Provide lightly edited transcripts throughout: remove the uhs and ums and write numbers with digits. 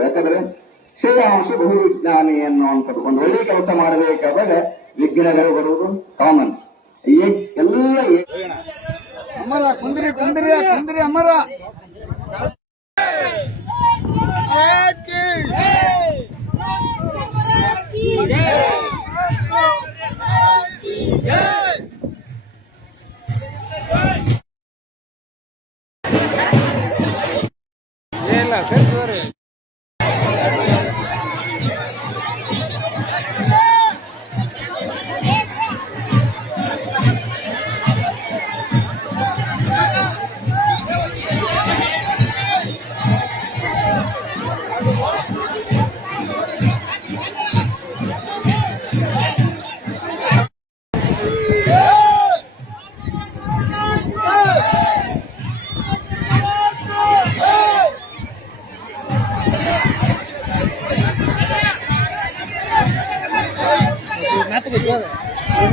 ಯಾಕಂದ್ರೆ ಶ್ರೇಯಾಂಶ ಬಹುವಿಜ್ಞಾನಿ ಅನ್ನುವಂಥದ್ದು ಒಂದು ಒಳ್ಳೆಯ ಕೆಲಸ ಮಾಡಬೇಕಾದಾಗ ವಿಘ್ನಗಳು ಬರುವುದು ಕಾಮನ್. ಎಲ್ಲ ಅಮರ ಕುಂದ್ರಿ ಕುಂದ್ರಿ ಕುಂದ್ರಿ ಅಮರ ಇಲ್ಲ ಸರಿ ಸರಿ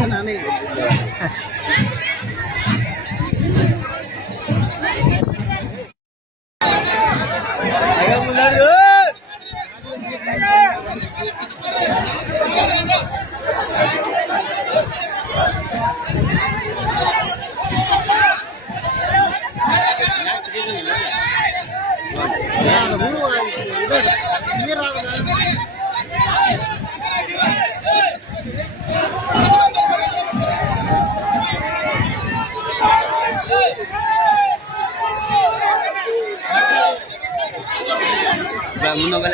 ನಾನೇ Menunggu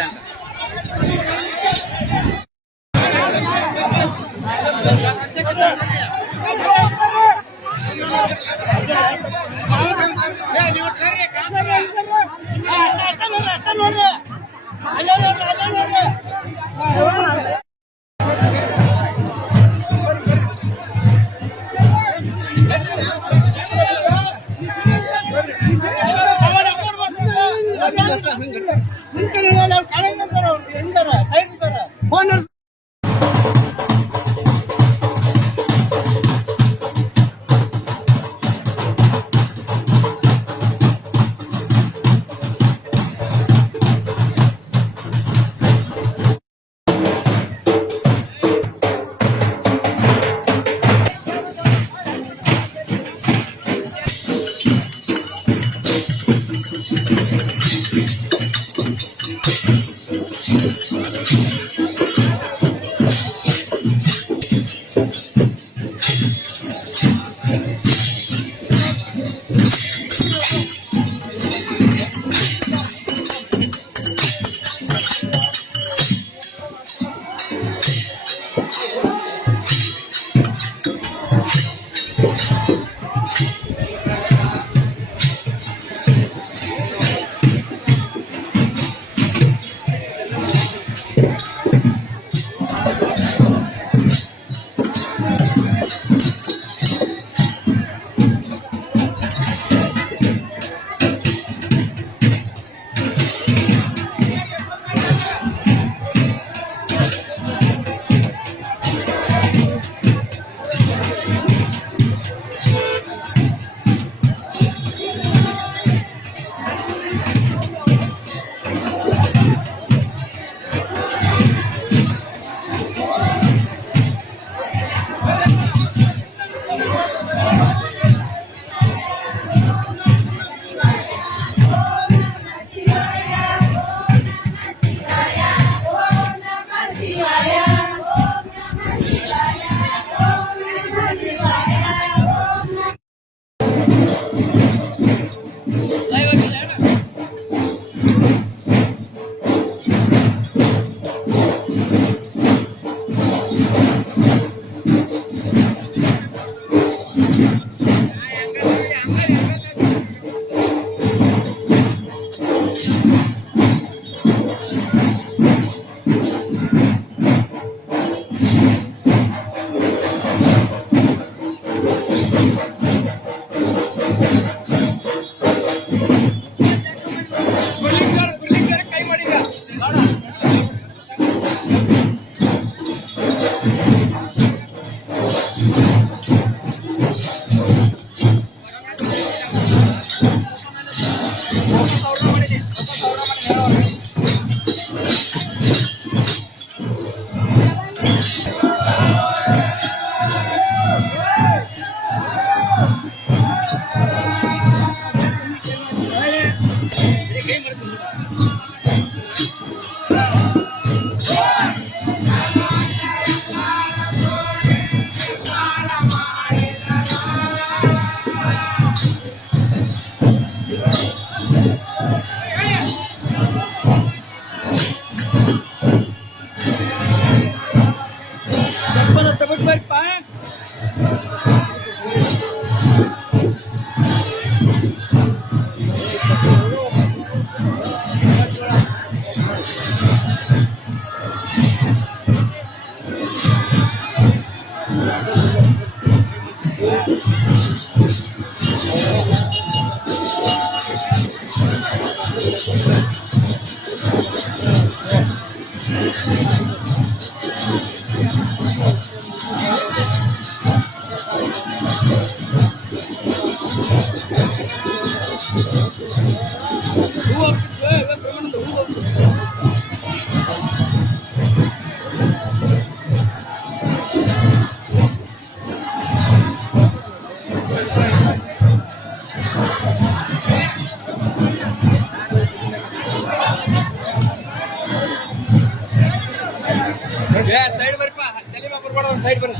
ಸೈಡ್ ಬರ್ಪ ತಲೆ ಬರ್ಬಾರ್ದು ಒಂದು ಸೈಡ್ ಬರ್ರಿ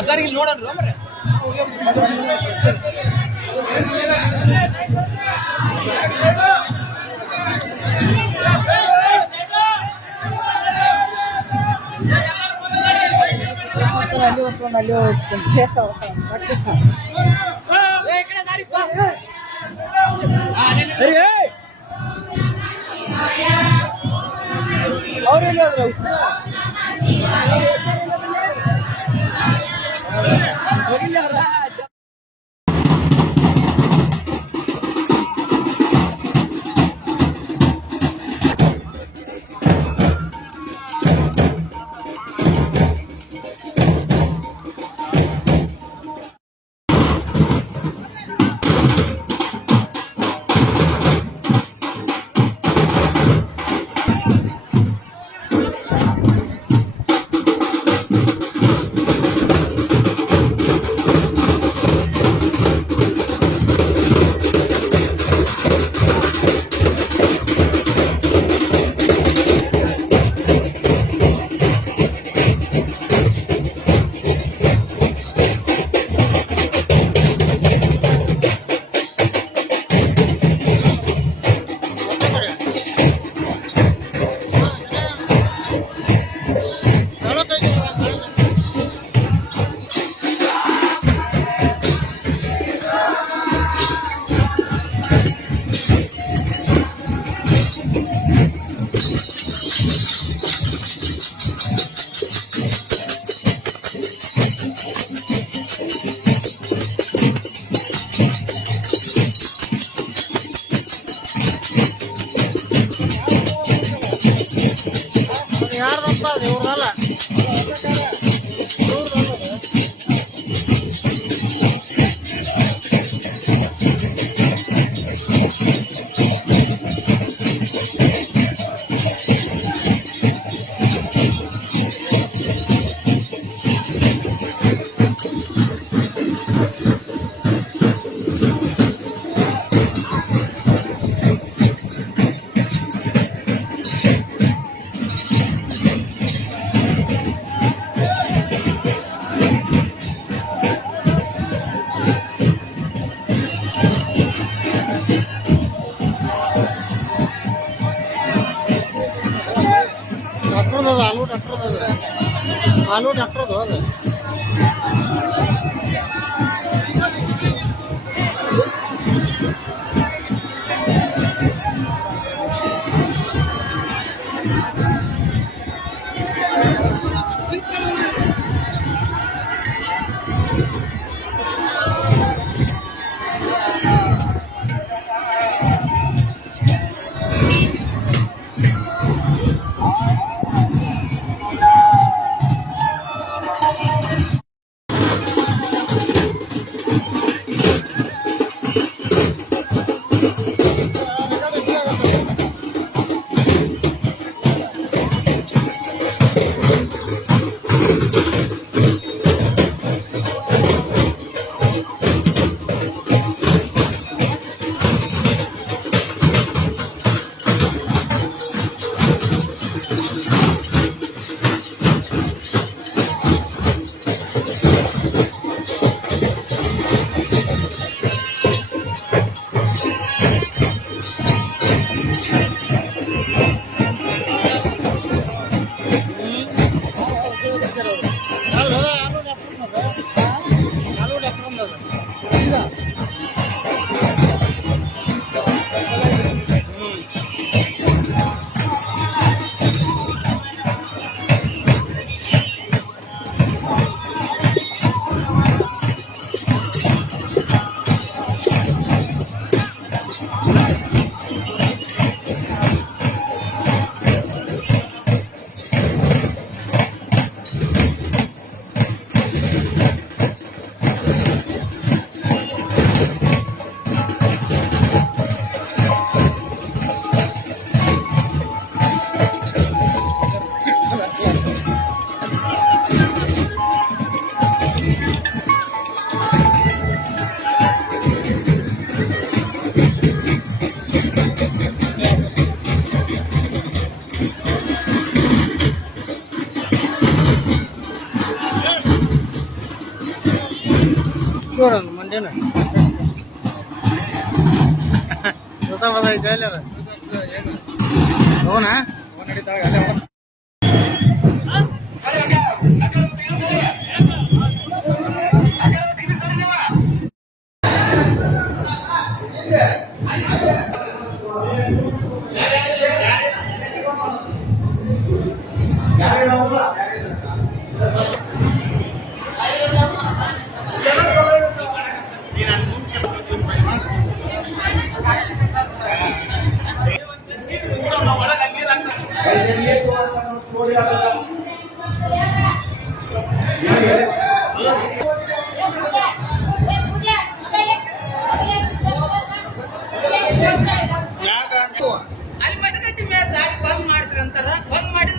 ಅದಾರಿಗೆ ನೋಡೋಣ ಮರೆ ಯಾರ್ದಪ್ಪ ಇವ್ರದಲ್ಲ आलू डॉक्टर दो ನೋಡೋಣ ಮಂಡ್ಯನ ಹೋಗೋಣ ಅಲ್ಲಿ ಮಟಕಟ್ಟಿ ಮೇಲೆ ದಾರಿ ಬಂದ್ ಮಾಡಿದ್ರಿ ಅಂತಾರ ಬಂದ್ ಮಾಡಿ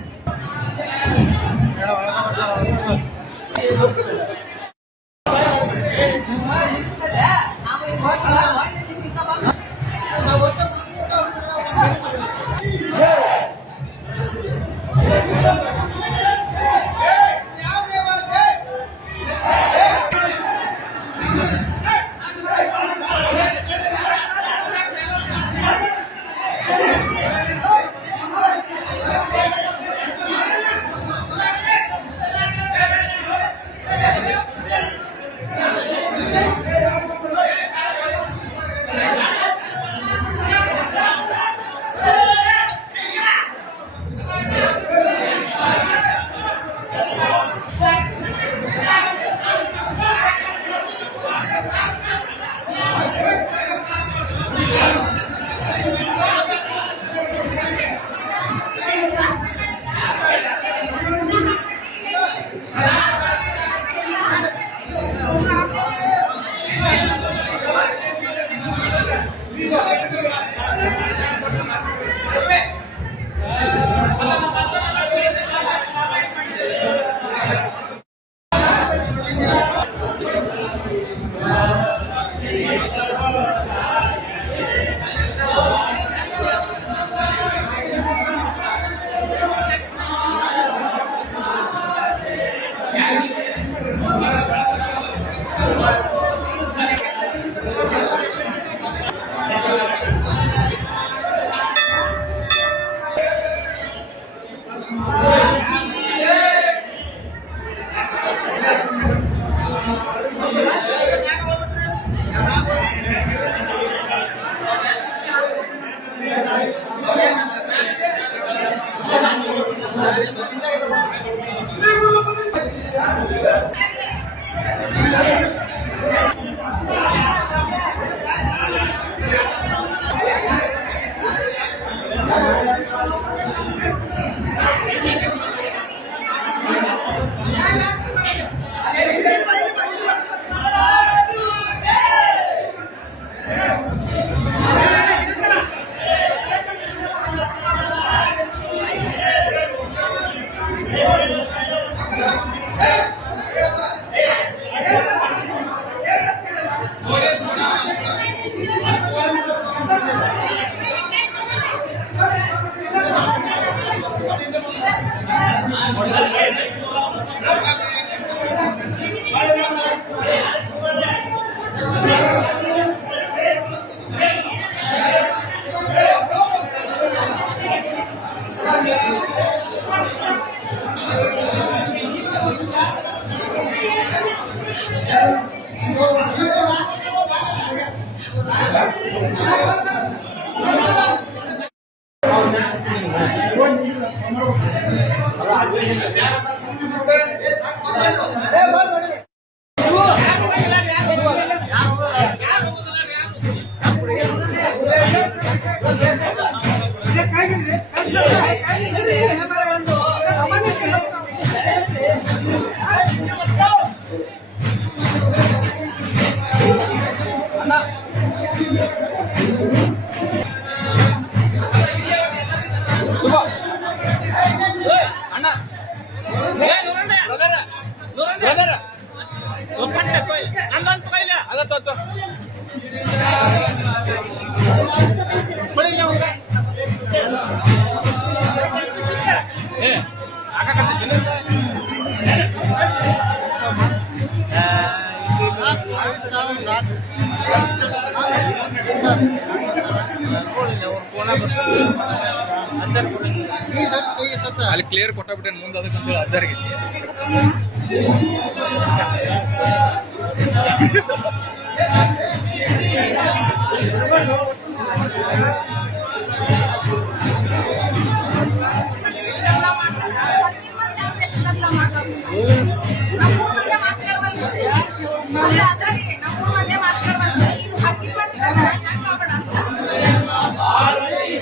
ಅಲ್ಲಿ ಕ್ಲಿಯರ್ ಕೊಟ್ಟಾಬಿಟ್ಟೆ ಮುಂದೆ ಅದಕ್ಕಂತೇಳಿ ಅಜ್ಜಾರಿಗೆ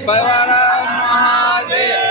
ಪವಾಡ ಮಹಾದೇವ್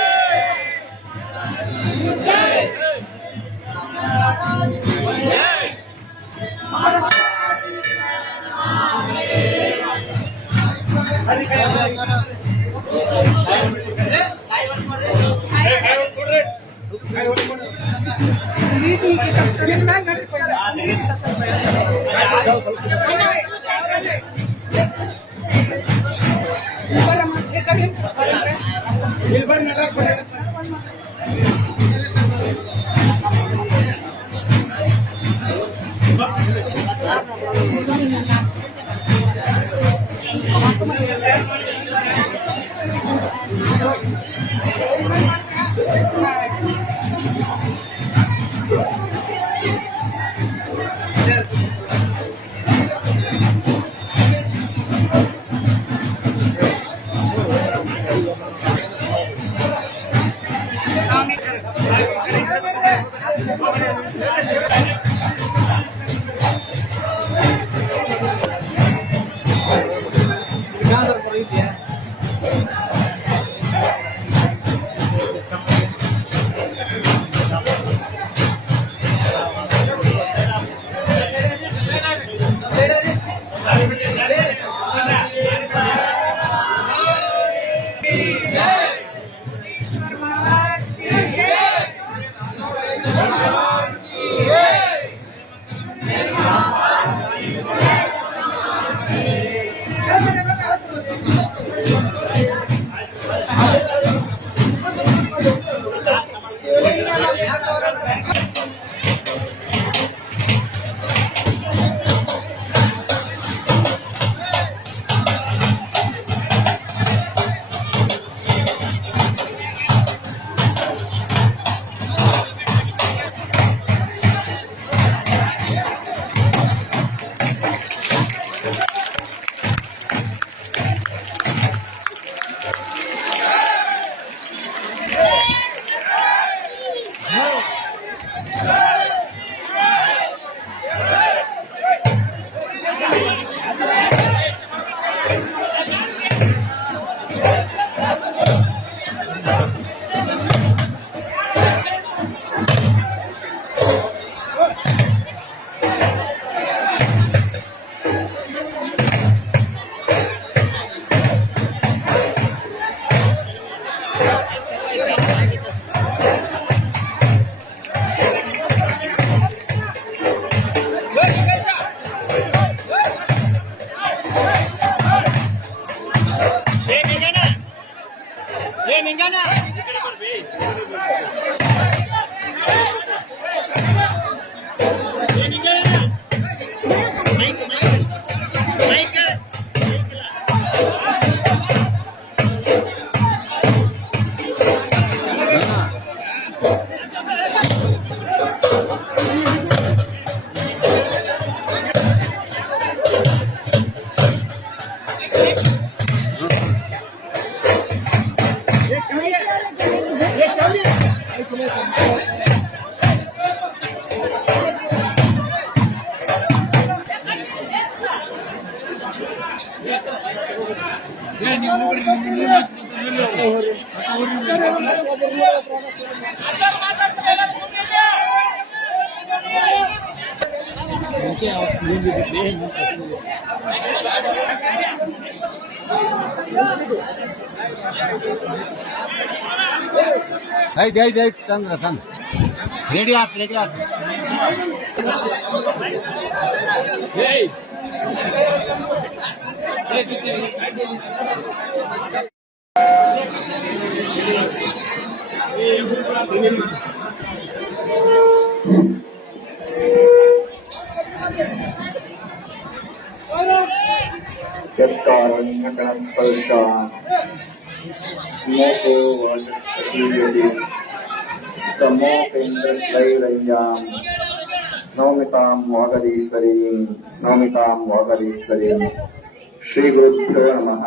ಐದು ತಂದ್ರ ತಂದ್ ರೆಡಿ ಆತ್ ಕಾರಣ್ಯಕಣಸ್ಪರ್ಶಾನ್ ಮೋಹೋ ವಾಚಸ್ಪತಿಯದಿ ಸಮೋಪೇಂದ್ರೈರಯ್ಯಾಂ ನೌಮಿತಾಂ ವಾಗದೀಶ್ವರೀಂ ಶ್ರೀ ಗುರುಭ್ಯೋ ನಮಃ.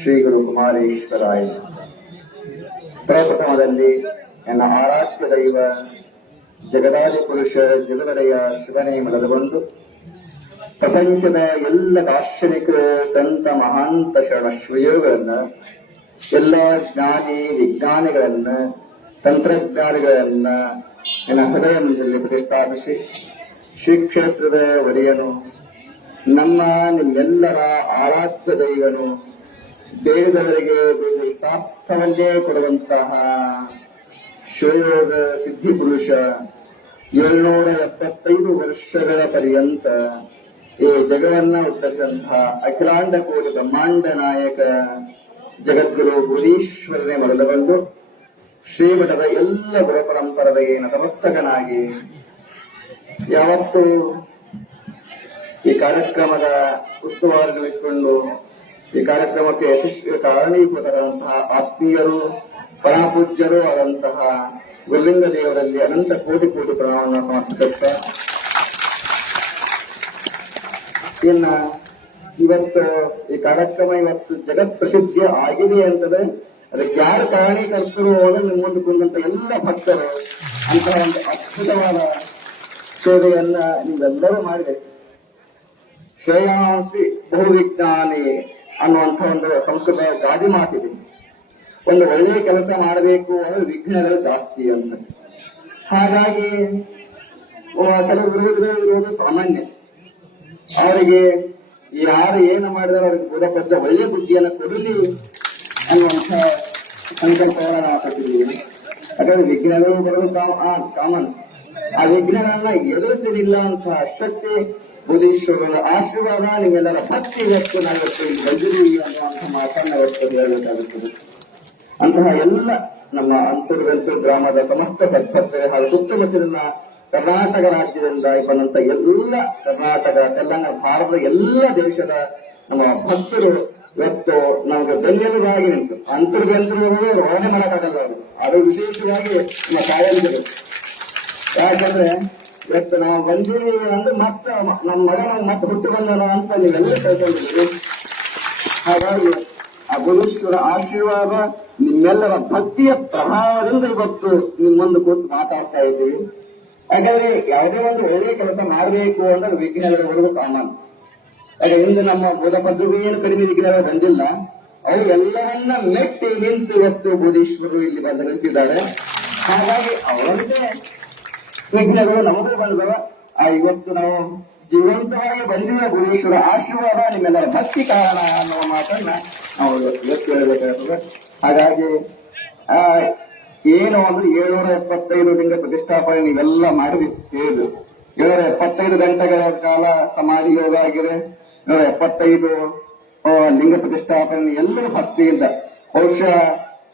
ಶ್ರೀ ಗುರು ಕುಮಾರೇಶ್ವರಾಯ. ಪ್ರಪ್ರಥಮದಲ್ಲಿ ನನ್ನ ಆರಾಧ್ಯ ದೈವ ಜಗದಾದಿ ಪುರುಷ ಜಗದಡೆಯ ಶಿವನೇ ಮಲದಬಂದು ಪ್ರಪಂಚದ ಎಲ್ಲ ದಾರ್ಶನಿಕ ಸಂತ ಮಹಾಂತ ಶರಣಶ್ವಯೋಗಳನ್ನ, ಎಲ್ಲ ಜ್ಞಾನಿ ವಿಜ್ಞಾನಿಗಳನ್ನ, ತಂತ್ರಜ್ಞಾನಿಗಳನ್ನ ನನ್ನ ಹೃದಯದಲ್ಲಿ ಪ್ರತಿಷ್ಠಾಪಿಸಿ ಶ್ರೀ ಕ್ಷೇತ್ರದ ಒಡೆಯನು, ನಿಮ್ಮೆಲ್ಲರ ಆರಾಧ್ಯ ದೈವನು, ಬೇಡದವರಿಗೆ ಪ್ರಾಪ್ತವನ್ನೇ ಕೊಡುವಂತಹ ಶಿವಯೋಗ ಸಿದ್ಧಿ ಪುರುಷ, 775 ವರ್ಷಗಳ ಪರ್ಯಂತ ಈ ಜಗವನ್ನ ಹುಟ್ಟಂತಹ ಅಖಿಲಾಂಡ ಕೋಟಿ ಬ್ರಹ್ಮಾಂಡ ನಾಯಕ ಜಗದ್ಗುರು ಭುವನೇಶ್ವರನೇ ಮೊದಲು ಬಂದು ಶ್ರೀಮಠದ ಎಲ್ಲ ಗುರು ಪರಂಪರೆಗೆ ನತಮಸ್ತಕನಾಗಿ ಯಾವತ್ತು ಈ ಕಾರ್ಯಕ್ರಮದ ಉಸ್ತುವಾರಿಯನ್ನು ಇಟ್ಟುಕೊಂಡು ಈ ಕಾರ್ಯಕ್ರಮಕ್ಕೆ ಯಶಸ್ವಿ ಕಾರಣೀಭೂತರಾದಂತಹ ಆತ್ಮೀಯರು, ಪರಾಪೂಜ್ಯರು ಆದಂತಹ ಗುರುಲಿಂಗ ದೇವರಲ್ಲಿ ಅನಂತ ಕೋಟಿ ಕೋಟಿ ಪ್ರಣಾಮವನ್ನು ಸಮರ್ಪಿಸುತ್ತ, ಇನ್ನ ಇವತ್ತು ಈ ಕಾರ್ಯಕ್ರಮ ಇವತ್ತು ಜಗತ್ ಪ್ರಸಿದ್ಧಿ ಆಗಿದೆ ಅಂತಂದ್ರೆ ಅದಕ್ಕೆ ಯಾರು ಕಾರಣೀಕರ್ತರು ಅದನ್ನು ಮುಂದಕೊಂಡಂತ ಎಲ್ಲ ಭಕ್ತರು ಅಂತಹ ಒಂದು ಅದ್ಭುತವಾದ ಸೇವೆಯನ್ನ ನೀವೆಲ್ಲರೂ ಮಾಡಿದೆ. ಶ್ರೇಯಾಂಸಿ ಬಹುವಿಜ್ಞಾನಿ ಅನ್ನುವಂಥ ಒಂದು ಸಂಸ್ಕೃತ ಗಾದಿ ಮಾತಿದೆ. ಒಂದು ಒಳ್ಳೆಯ ಕೆಲಸ ಮಾಡಬೇಕು ಅಂದ್ರೆ ವಿಘ್ನಗಳು ಜಾಸ್ತಿ ಅಂತ. ಹಾಗಾಗಿ ಕೆಲವು ವಿರೋಧಗಳು ಇರುವುದು ಸಾಮಾನ್ಯ. ಅವರಿಗೆ ಯಾರು ಏನು ಮಾಡಿದಾರೋ ಅವ್ರಿಗೆ ಬೋಧಪಡಿಸ ಒಳ್ಳೆಯ ಬುದ್ಧಿಯನ್ನು ಕೊಡಲಿ ಅನ್ನುವಂಥ ಸಂಕಲ್ಪವನ್ನು ನಾವು ಕೊಟ್ಟಿದ್ದೀವಿ. ಯಾಕಂದ್ರೆ ವಿಘ್ನಗಳು ಬರೋದು ಕಾಮನ್. ಆ ವಿಘ್ನಗಳನ್ನ ಎದುರಿಸಲಿಲ್ಲ ಅಂತ ಶಕ್ತಿ ಬುಧೀಶ್ವರರ ಆಶೀರ್ವಾದ, ನಿಮ್ಮೆಲ್ಲರ ಭಕ್ತಿ ಇವತ್ತು ನಾವಿವತ್ತು ಇಲ್ಲಿ ಬಂದಿದ್ದೀವಿ ಅನ್ನುವಂಥ ಮಾತನ್ನ ಅವತ್ತು ಹೇಳಬೇಕಾಗುತ್ತದೆ. ಅಂತಹ ಎಲ್ಲ ನಮ್ಮ ಅಂತರ್ಗಂತೂ ಗ್ರಾಮದ ಸಮಸ್ತ ಸದ್ಭಕ್ತರು ಹಾಗೂ ಸುತ್ತಮುತ್ತಲಿನ ಕರ್ನಾಟಕ ರಾಜ್ಯದಿಂದ ಬಂದಂತ ಎಲ್ಲ ಕರ್ನಾಟಕ, ತೆಲಂಗಾಣ, ಭಾರತದ ಎಲ್ಲ ದೇಶದ ನಮ್ಮ ಭಕ್ತರು ಇವತ್ತು ನಮಗೆ ಬೆನ್ನೆಲುಬಾಗಿ ನಿಂತು ಅಂತರ್ಗಂತರು ರವಾನೆ ಮಾಡೋಕ್ಕಾಗಲ್ಲ. ಅದು ವಿಶೇಷವಾಗಿ ನಮ್ಮ ತಾಯಂದಿರು. ಯಾಕಂದ್ರೆ ಇವತ್ತು ನಾವು ಬಂದೀವಿ ಅಂದ್ರೆ ಮತ್ತೆ ನಮ್ಮ ಮಗನ ಮತ್ತೆ ಹುಟ್ಟು ಬಂದನ ಅಂತ ನೀವೆಲ್ಲ ಕೇಳ್ಕೊಂಡಿದ್ದೀವಿ. ಹಾಗಾಗಿ ಆ ಗುರುಶ್ವರ ಆಶೀರ್ವಾದ, ನಿಮ್ಮೆಲ್ಲರ ಭಕ್ತಿಯ ಪ್ರಭಾವದಿಂದ ಇವತ್ತು ನಿಮ್ಮೊಂದು ಕೂತು ಮಾತಾಡ್ತಾ ಇದ್ದೀವಿ. ಯಾಕಂದ್ರೆ ಯಾವುದೇ ಒಂದು ಒಳ್ಳೆಯ ಕೆಲಸ ಮಾಡಬೇಕು ಅಂದ್ರೆ ವಿಘ್ನಗಳು ಬರುವುದು ಕಾಮನ್. ಯಾಕೆ ಇಂದು ನಮ್ಮ ಬೋಧ ಪದ್ಧತಿ ಏನು ಕಡಿಮೆ ವಿಘ್ನಗಳು ಬಂದಿಲ್ಲ. ಅವರು ಎಲ್ಲರನ್ನ ಮೆಟ್ಟಿ ನಿಂತು ಇವತ್ತು ಬೋಧೀಶ್ವರರು ಇಲ್ಲಿ ಬಂದು ನಿಂತಿದ್ದಾರೆ. ಹಾಗಾಗಿ ಅವರಂತೆ ವಿಘ್ನಗಳು ನಮಗೂ ಬಂದವ. ಇವತ್ತು ನಾವು ಜೀವಂತವಾಗಿ ಬಂದಿರುವ ಗುರುಶ್ವರ ಆಶೀರ್ವಾದ, ನಿಮ್ಮೆಲ್ಲರ ಭಕ್ತಿ ಕಾರಣ ಅನ್ನುವ ಮಾತನ್ನ ನಾವು ಇವತ್ತು ಹೇಳಬೇಕಾಗ್ತದೆ. ಹಾಗಾಗಿ ಏನು ಅಂದ್ರೆ 775 ಲಿಂಗ ಪ್ರತಿಷ್ಠಾಪನೆ ನೀವೆಲ್ಲ ಮಾಡಿ ಹೇಳಿದ್ರು. 775 ಗಂಟೆಗಳ ಕಾಲ ಸಮಾಧಿ ಯೋಗ ಆಗಿದೆ. 775 ಲಿಂಗ ಪ್ರತಿಷ್ಠಾಪನೆ ಎಲ್ಲರೂ ಭಕ್ತಿಯಿಂದ ಬಹುಶಃ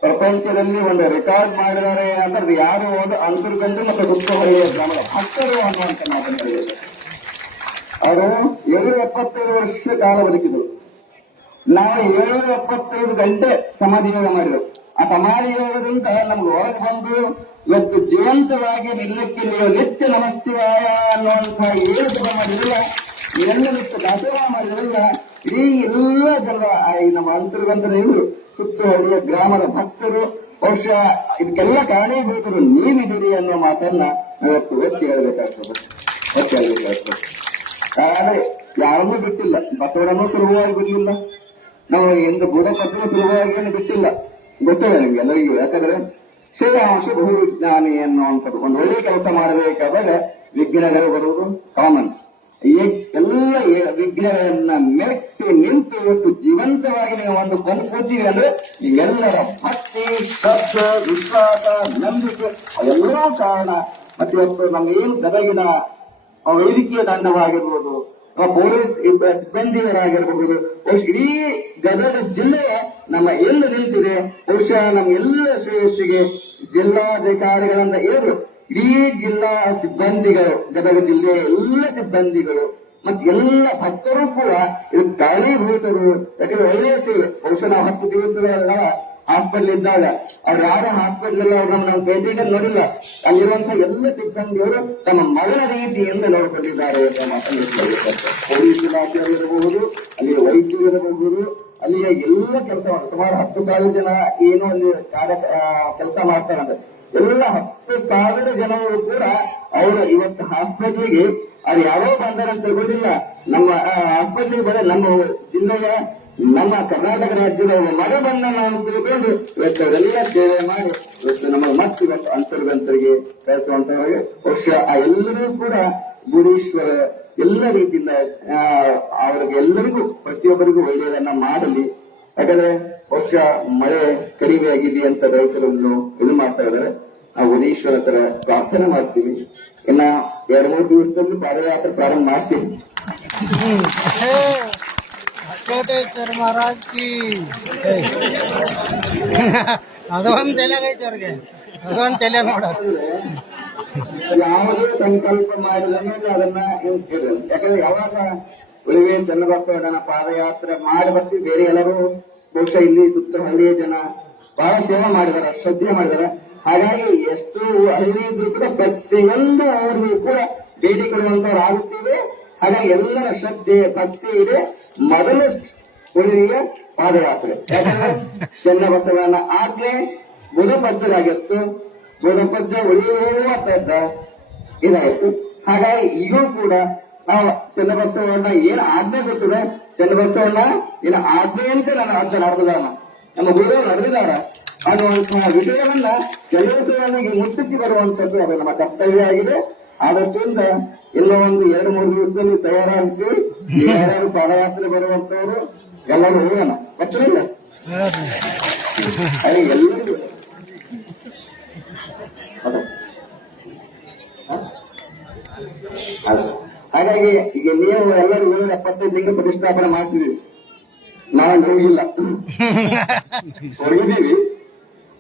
ಪ್ರಪಂಚದಲ್ಲಿ ಒಂದು ರೆಕಾರ್ಡ್ ಮಾಡಿದ್ದಾರೆ ಅಂದ್ರೆ ಯಾರು ಹೋದ ಅಂತರ್ಗಂಟು ಮತ್ತು ಗುಪ್ತಹಳ್ಳಿಯ ಗ್ರಾಮದ ಭಕ್ತರು ಅನ್ನುವಂಥ ಮಾತನ್ನು ಹೇಳಿದರು. ಅವರು 775 ವರ್ಷ ಕಾಲ ಬದುಕಿದ್ರು. ನಾವು 775 ಗಂಟೆ ಸಮಾಧಿ ಯೋಗ ಮಾಡಿದ್ರು. ಆ ಸಮಾಧಿ ಯೋಗದಿಂದ ನಮ್ಗೆ ಹೊರಗೆ ಬಂದು ಇವತ್ತು ಜೀವಂತವಾಗಿ ನಿಲ್ಲಕ್ಕೆ ನೀವು ನಿತ್ಯ ನಮಸ್ತಿವಾಯ ಅನ್ನುವಂಥ ಏನು ಕೂಡ ಮಾಡಿರಲಿಲ್ಲ, ಎಲ್ಲ ನಿತ್ಯ ದಾಸೋಹ ಮಾಡಿರಲಿಲ್ಲ. ಈ ಎಲ್ಲ ಜನರ ನಮ್ಮ ಅಂತರ್ಗಂತದ ಇವರು ಸುತ್ತುವರಿಯ ಗ್ರಾಮದ ಭಕ್ತರು ಬಹುಶಃ ಇದಕ್ಕೆಲ್ಲ ಕಾರಣೀಭೂತರು ನೀವಿದ್ದೀರಿ ಅನ್ನುವ ಮಾತನ್ನ ನಾವತ್ತು ಒತ್ತಿ ಹೇಳಬೇಕಾಗ್ತದೆ. ಆದರೆ ಯಾರನ್ನೂ ಬಿಟ್ಟಿಲ್ಲ. ಬಸವಣ್ಣನೂ ಸುಲಭವಾಗಿ ಬಿಡಲಿಲ್ಲ. ನಾವು ಎಂದು ಬುಧಪಟ್ಟರು ಸುಲಭವಾಗಿ ಬಿಟ್ಟಿಲ್ಲ. ಗೊತ್ತಿದೆ ನಿಮ್ಗೆಲ್ಲರಿಗೂ. ಯಾಕಂದ್ರೆ ಶ್ರೇಯಾಂಶ ಬಹುವಿಜ್ಞಾನಿ ಅನ್ನುವಂಥದ್ದು ಒಂದು ಒಳ್ಳೆಯ ಕೆಲಸ ಮಾಡಬೇಕಾದಾಗ ವಿಘ್ನಗಳು ಬರುವುದು ಕಾಮನ್. ಎಲ್ಲ ವಿಘ್ನಗಳನ್ನ ಮೆಟ್ಟಿ ನಿಂತು ಇವತ್ತು ಜೀವಂತವಾಗಿ ನೀವು ಒಂದು ಕೊಂಡ್ಕೊತೀವಿ ಅಂದ್ರೆ ಎಲ್ಲರ ಭಕ್ತಿ, ಶ್ರದ್ಧೆ, ವಿಶ್ವಾಸ, ನಂಬಿಕೆ ಅದೆಲ್ಲರೂ ಕಾರಣ. ಮತ್ತೆ ಇವತ್ತು ನಮ್ಗೇನು ಗದಗಿನ ವೈದ್ಯಕೀಯ ತಂಡವಾಗಿರ್ಬೋದು, ಪೊಲೀಸ್ ಸಿಬ್ಬಂದಿಯರಾಗಿರಬಹುದು, ಇಡೀ ಗದಗ ಜಿಲ್ಲೆ ನಮ್ಮ ಎಲ್ಲ ನಿಂತಿದೆ. ಬಹುಶಃ ನಮ್ಗೆಲ್ಲ ಶ್ರೇಯಸ್ಸಿಗೆ ಜಿಲ್ಲಾಧಿಕಾರಿಗಳಿಂದ ಏನು ಇಡೀ ಜಿಲ್ಲಾ ಸಿಬ್ಬಂದಿಗಳು, ಗದಗ ಜಿಲ್ಲೆಯ ಎಲ್ಲ ಸಿಬ್ಬಂದಿಗಳು ಮತ್ತೆ ಎಲ್ಲ ಭಕ್ತರು ಕೂಡ ಇದು ಕಾರಣೀಭೂತರು. ಯಾಕಂದ್ರೆ ಒಳ್ಳೆಯ ಸೇವೆ. ಬಹುಶಃ ನಾವು 10 ದಿವಸಗಳ ಹಾಸ್ಪಿಟಲ್ ಇದ್ದಾಗ ಅವ್ರು ಯಾರು ಹಾಸ್ಪಿಟಲ್ ಅವ್ರು ನಮ್ಮ ಪೇಷಂಟ್ ನೋಡಿಲ್ಲ. ಅಲ್ಲಿರುವಂತಹ ಎಲ್ಲ ಸಿಬ್ಬಂದಿಯವರು ತಮ್ಮ ಮಗನ ರೀತಿಯಿಂದ ನೋಡಿಕೊಂಡಿದ್ದಾರೆ ಅಂತ ಮಾತನ್ನು ಪೊಲೀಸ್ ಇಲಾಖೆಯವರು ಇರಬಹುದು, ಅಲ್ಲಿಯ ವೈದ್ಯರು ಇರಬಹುದು, ಅಲ್ಲಿಯ ಎಲ್ಲ ಕೆಲಸ ಸುಮಾರು 10,000 ಜನ ಏನು ಅಲ್ಲಿ ಕೆಲಸ ಮಾಡ್ತಾರಂದ್ರೆ ಎಲ್ಲ 10,000 ಜನರು ಕೂಡ ಅವರು ಇವತ್ತು ಹಾಸ್ಪಿಟ್ಲಿಗೆ ಅವ್ರು ಯಾರೋ ಬಂದಾರಂತ ತಿಳ್ಕೊಂಡಿಲ್ಲ. ನಮ್ಮ ಹಾಸ್ಪಿಟ್ಲಿಗೆ ಬರೋ ನಮ್ಮ ಜಿಲ್ಲೆಯ ನಮ್ಮ ಕರ್ನಾಟಕ ರಾಜ್ಯದ ಮಗ ಬಂದನ ಅಂತ ತಿಳ್ಕೊಂಡು ಇವತ್ತು ಅದೆಲ್ಲ ಸೇವೆ ಮಾಡಿ ಇವತ್ತು ನಮ್ಮ ಮತ್ತೆ ಇವತ್ತು ಅಂತರ್ಗಂತರಿಗೆ ಕಳಿಸುವಂತವರಿಗೆ ಬಹುಶಃ ಆ ಎಲ್ಲರೂ ಕೂಡ ಗುರೀಶ್ವರ ಎಲ್ಲ ರೀತಿಯಿಂದ ಅವರಿಗೆ ಎಲ್ಲರಿಗೂ ಪ್ರತಿಯೊಬ್ಬರಿಗೂ ಒಳ್ಳೆಯದನ್ನ ಮಾಡಲಿ. ಯಾಕಂದ್ರೆ ಬಹುಶಃ ಮಳೆ ಕಡಿಮೆ ಆಗಿದೆ ಅಂತ ರೈತರನ್ನು ಇದು ಮಾಡ್ತಾ ಇದ್ದಾರೆ. ನಾವು ಗುರೀಶ್ವರ ಹತ್ರ ಪ್ರಾರ್ಥನೆ ಮಾಡ್ತೀವಿ. ಇನ್ನ 2-3 ದಿವಸದಲ್ಲಿ ಪಾದಯಾತ್ರೆ ಪ್ರಾರಂಭ ಮಾಡ್ತೀವಿ. ಕೋಟೇಶ್ವರ ಮಹಾರಾಜ್ ಕಿ ಅದೊಂದು ತಲೆಗೈತೆ ಅವ್ರಿಗೆ, ಅದೊಂದು ತಲೆ ನೋಡೋದು. ಯಾವುದೇ ಸಂಕಲ್ಪ ಮಾಡಿದ್ರೆ ಅದನ್ನ ಹೇಳ್ತಿದ್ರು. ಯಾಕಂದ್ರೆ ಯಾವಾಗ ಉಳಿವೆ ಚನ್ನಬಸವಣ್ಣನ ಪಾದಯಾತ್ರೆ ಮಾಡಿ ಬರ್ತೀವಿ, ಬೇರೆ ಎಲ್ಲರೂ ಬಹುಶಃ ಇಲ್ಲಿ ಸುತ್ತ ಹಳ್ಳಿಯ ಜನ ಬಹಳ ಸೇವೆ ಮಾಡಿದಾರೆ, ಶ್ರದ್ಧೆ ಮಾಡಿದಾರೆ. ಹಾಗಾಗಿ ಎಷ್ಟು ಹಳ್ಳಿ ಇದ್ರು ಕೂಡ ಪ್ರತಿಯೊಂದು ಊರಿಗೂ ಕೂಡ ಭೇಟಿ ಕೊಡುವಂತವ್ರು ಆಗುತ್ತೇವೆ. ಹಾಗಾಗಿ ಎಲ್ಲರ ಶ್ರದ್ಧೆ ಭಕ್ತಿ ಇದೆ. ಮೊದಲು ಉಳಿವಿಯ ಪಾದಯಾತ್ರೆ. ಯಾಕಂದ್ರೆ ಚನ್ನಬಸವಣ್ಣನ ಆಜ್ಞೆ ಬುಧಪಜ್ಜರಾಗಿತ್ತು, ಬುಧಪಜ್ಜ ಉಳಿಯುವಂತ ಇದಾಯ್ತು. ಹಾಗಾಗಿ ಈಗೂ ಕೂಡ ನಾವು ಚನ್ನಬಸವಣ್ಣ ಏನು ಆಜ್ಞೆ ಕೊಟ್ಟಿದೆ, ಚನ್ನಬಸವಣ್ಣ ಏನು ಆಜ್ಞೆ ಅಂತ ನಾನು ಅರ್ಥ ನಡೆದಾನ, ನಮ್ಮ ಗುರುಗಳು ನಡೆದಿದ್ದಾರ ಅನ್ನುವಂತಹ ವಿಷಯವನ್ನ ಚನ್ನಬಸವಣ್ಣನಿಗೆ ಮುಟ್ಟಿಸಿ ಬರುವಂತದ್ದು ಅದು ನಮ್ಮ ಕರ್ತವ್ಯ ಆಗಿದೆ. ಆದಷ್ಟಿಂದ ಇನ್ನೂ ಒಂದು 2-3 ದಿವಸದಲ್ಲಿ ತಯಾರಾಗ್ತೀವಿ. ಯಾರು ಪಾದಯಾತ್ರೆ ಬರುವಂತವರು ಎಲ್ಲರೂ ಹೋಗೋಣ, ಗೊತ್ತಿಲ್ಲ ಎಲ್ಲರಿಗೂ. ಹಾಗಾಗಿ ಈಗ ನೀವು ಎಲ್ಲರೂ 75 ಲಿಂಗ ಪ್ರತಿಷ್ಠಾಪನೆ ಮಾಡ್ತಿದ್ದೀವಿ, ನಾವು ಹೋಗಿಲ್ಲ, ಹೋಗಿದ್ದೀವಿ.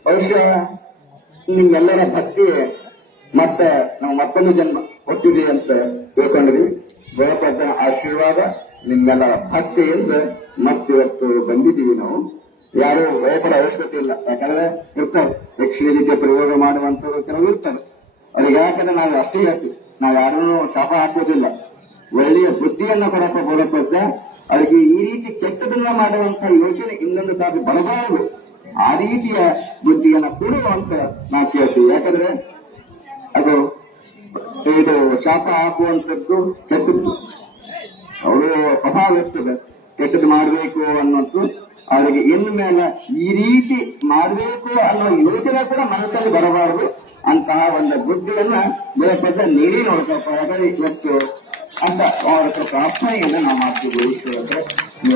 ಬಹುಶಃ ನಿಮ್ಗೆಲ್ಲರ ಭಕ್ತಿ ಮತ್ತೆ ನಾವು ಮತ್ತೊಂದು ಜನ್ಮ ಕೊಟ್ಟಿದೆ ಅಂತ ತಿಳ್ಕೊಂಡಿದ್ವಿ. ಭಗವಂತನ ಆಶೀರ್ವಾದ ನಿಮ್ಮೆಲ್ಲರ ಭಕ್ತಿಯಿಂದ ಮತ್ತಿವತ್ತು ಬಂದಿದ್ದೀವಿ. ನಾವು ಯಾರು ಭಯಪಡೋ ಅವಶ್ಯಕತೆ ಇಲ್ಲ. ಯಾಕಂದ್ರೆ ಇರ್ತಾರೆ ಯಕ್ಷಿಣಿ ರೀತಿಯ ಪ್ರಯೋಗ ಮಾಡುವಂತವ್ರು ಕೆಲವು ಇರ್ತಾರೆ. ಅವ್ರಿಗೆ ಯಾಕಂದ್ರೆ ನಾವು ಅಷ್ಟೇ ಹೇಳ್ತೀವಿ, ನಾವು ಯಾರನ್ನೂ ಶಾಪ ಹಾಕೋದಿಲ್ಲ. ಒಳ್ಳೆಯ ಬುದ್ಧಿಯನ್ನ ಕೊಡಪ್ಪ ಬೋಧಪ್ಪ, ಅದಕ್ಕೆ ಈ ರೀತಿ ಕೆಟ್ಟದನ್ನ ಮಾಡುವಂತಹ ಯೋಚನೆ ಇನ್ನೊಂದು ಸಾರಿ ಬರಬಾರದು. ಆ ರೀತಿಯ ಬುದ್ಧಿಯನ್ನ ಕೊಡುವಂತ ನಾವು ಕೇಳ್ತೀವಿ. ಯಾಕಂದ್ರೆ ಅದು ಇದು ಶಾಪ ಹಾಕುವಂಥದ್ದು ಕೆಟ್ಟದ್ದು. ಅವರು ಸ್ವಭಾವ ಇರ್ತದೆ ಕೆಟ್ಟದ್ದು ಮಾಡಬೇಕು ಅನ್ನೋದು. ಅವರಿಗೆ ಇನ್ನು ಮೇಲೆ ಈ ರೀತಿ ಮಾಡಬೇಕು ಅನ್ನೋ ಯೋಚನೆ ಕೂಡ ಮನಸ್ಸಲ್ಲಿ ಬರಬಾರದು. ಅಂತಹ ಒಂದು ಬುದ್ಧಿಯನ್ನ ಬೇರೆ ನೀರೇ ನೋಡ್ತಪ್ಪ. ಯಾಕಂದ್ರೆ ಇವತ್ತು ಅಂತ ಅವರ ಪ್ರಾರ್ಥನೆಯನ್ನ ನಾವು ಮಾಡ್ತೀವಿ.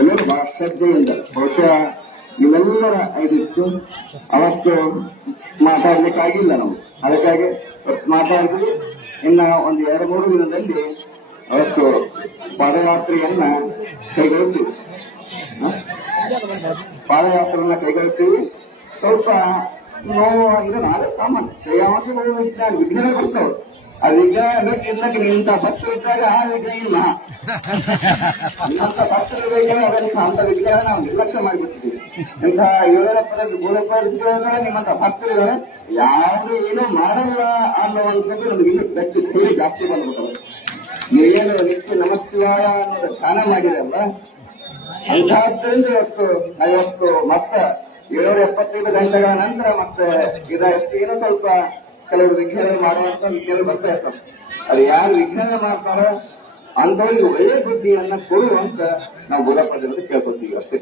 ಎಲ್ಲರೂ ಬಹಳ ಶ್ರದ್ಧೆಯಿಂದ ಬಹುಶಃ ಇವೆಲ್ಲರ ಇದಿತ್ತು. ಅವತ್ತು ಮಾತಾಡ್ಲಿಕ್ಕಾಗಿಲ್ಲ ನಾವು, ಅದಕ್ಕಾಗಿ ಮಾತಾಡಿದ್ವಿ. ಇನ್ನ ಒಂದು 2-3 ದಿನದಲ್ಲಿ ಅವತ್ತು ಪಾದಯಾತ್ರೆಯನ್ನ ಕೈಗೊಳ್ತೀವಿ. ಪಾದಯಾತ್ರೆಯನ್ನ ಕೈಗೊಳ್ತೀವಿ. ಸ್ವಲ್ಪ ನೋವು ಇದು ನಾಳೆ ಸಾಮಾನ್ಯ ಯಾವಾಗ ವಿಘ್ನ ಬರ್ತಾವೆ. ಆ ವಿಘ್ನ ಇಲ್ಲಕ್ಕೆ ಇಂಥ ಭಕ್ತರು ಇದ್ದಾಗ ಆ ವಿಘ್ನ ಇಲ್ಲ. ಇಂಥ ಭಕ್ತರು ಬೇಕಾದ್ರೆ ಅದನ್ನ ಅಂತ ವಿಘ್ನ ನಾವು ನಿರ್ಲಕ್ಷ್ಯ ಮಾಡಿಬಿಡ್ತೀವಿ. ಇಂಥ 7 ಗೋಲಪ್ಪ ನಿಮ್ಮಂತ ಭಕ್ತರಿದ್ದಾರೆ, ಯಾವುದು ಏನೂ ಮಾಡಲ್ಲ ಅನ್ನುವಂಥದ್ದು ನಮ್ಗೆ ಇನ್ನೂ ವ್ಯಕ್ತಿ ಸೇರಿ ಜಾಸ್ತಿ ಬಂದ್ಬಿಟ್ಟವೆ. ನೀವೇನು ನಿತ್ಯ ನಮಸ್ಕಾರ ಅನ್ನೋದು ಧ್ಯಾನ ಮಾಡಿದೆ ಅಲ್ಲ, ಅಂಥದ್ರಿಂದ ಇವತ್ತು ಮತ್ತೆ 775 ಗಂಟೆಗಳ ನಂತರ ಮತ್ತೆ ಇದಾಯ್ತು. ಏನೋ ಸ್ವಲ್ಪ ಕೆಲವರು ವಿಜ್ಞಾನ ಮಾಡುವಂತ ವಿಜ್ಞಾನ ಬರ್ತಾ ಇರ್ತಾರೆ. ಅದು ಯಾರು ವಿಜ್ಞಾನ ಮಾಡ್ತಾರೋ ಅಂಥವ್ರಿಗೆ ಒಳ್ಳೆ ಬುದ್ಧಿಯನ್ನ ಕೊಡುವಂತ ನಾವು ಬುಧಪದ್ಯದಲ್ಲಿ ಕೇಳ್ಕೊತೀವಿ ಅಷ್ಟೇ.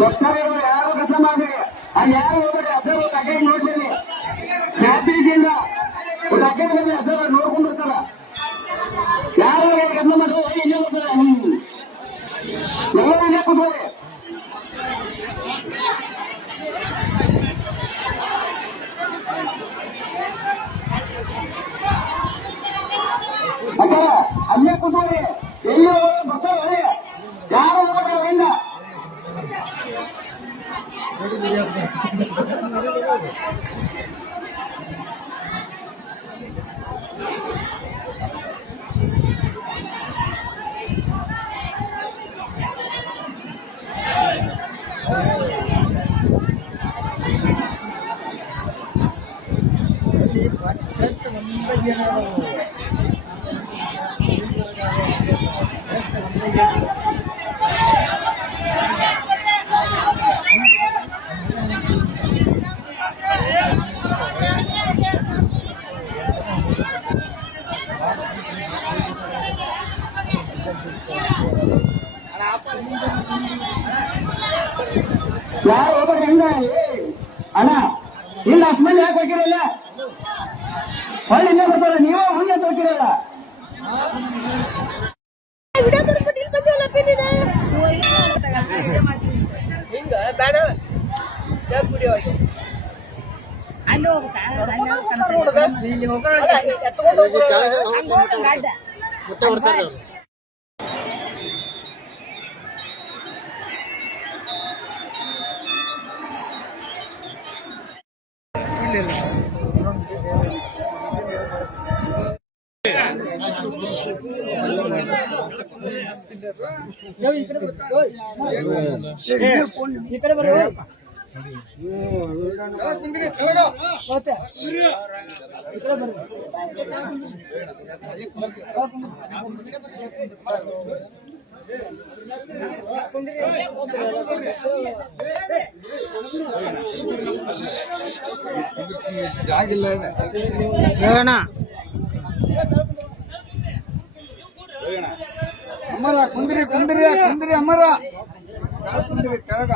ಗೊತ್ತಾಗ ಯಾರು ಕೆಲಸ ಮಾಡಿ ಅಲ್ಲಿ ಯಾರು ಹೋಗ್ಬೇಡಿ. ಅಸರ್ ಒಂದು ಅಡ್ಡೆ ನೋಡ್ಬೇಡಿ, ಶಾಂತಿಯಿಂದ ಒಂದು ಅಡ್ಡೆ ಅಸರ್ ನೋಡ್ಕೊಂಡಿರ್ತಾರ. ಯಾರು ಕೆಲಸ ಮಾಡಿ ಅಪ್ಪ ಅಲ್ಲೇ ಕೂತ್ಕೊಳ್ಳಿ, ಎಲ್ಲಿ ಬರ್ತಾರೆ ಯಾರು ಹೋಗ್ಬೇಡ. ಯಾರು ಹೋಗ್ಬೇಡ ಹೆಂಗ ಅಣ್ಣ, ಇಲ್ಲ ಅಷ್ಟು ಮಂದಿ ಯಾಕೆ ಹೋಗಿರಲ್ಲ? ಹೊಳ್ಳಿ ಇಲ್ಲೇ ಬರ್ತಾರೆ, ನೀವು ಹುಣ್ಣೆ ಹೋಗಿರಲ್ಲ. ಹಿಂಗ ಬೇಡ ಅಲ್ಲಿ ಹೋಗ್ತಾರೆ. ಈ ಕಡೆ ಬರೋ ಜಾಗಿಲ್ಲ ಅಮ್ಮರ ಕುಂದ್ರಿ ಕುಂದ್ರಿ ಕುಂದ್ರಿ ಅಮ್ಮರ ಕುಂದ್ರಿ ಕೆಳಗ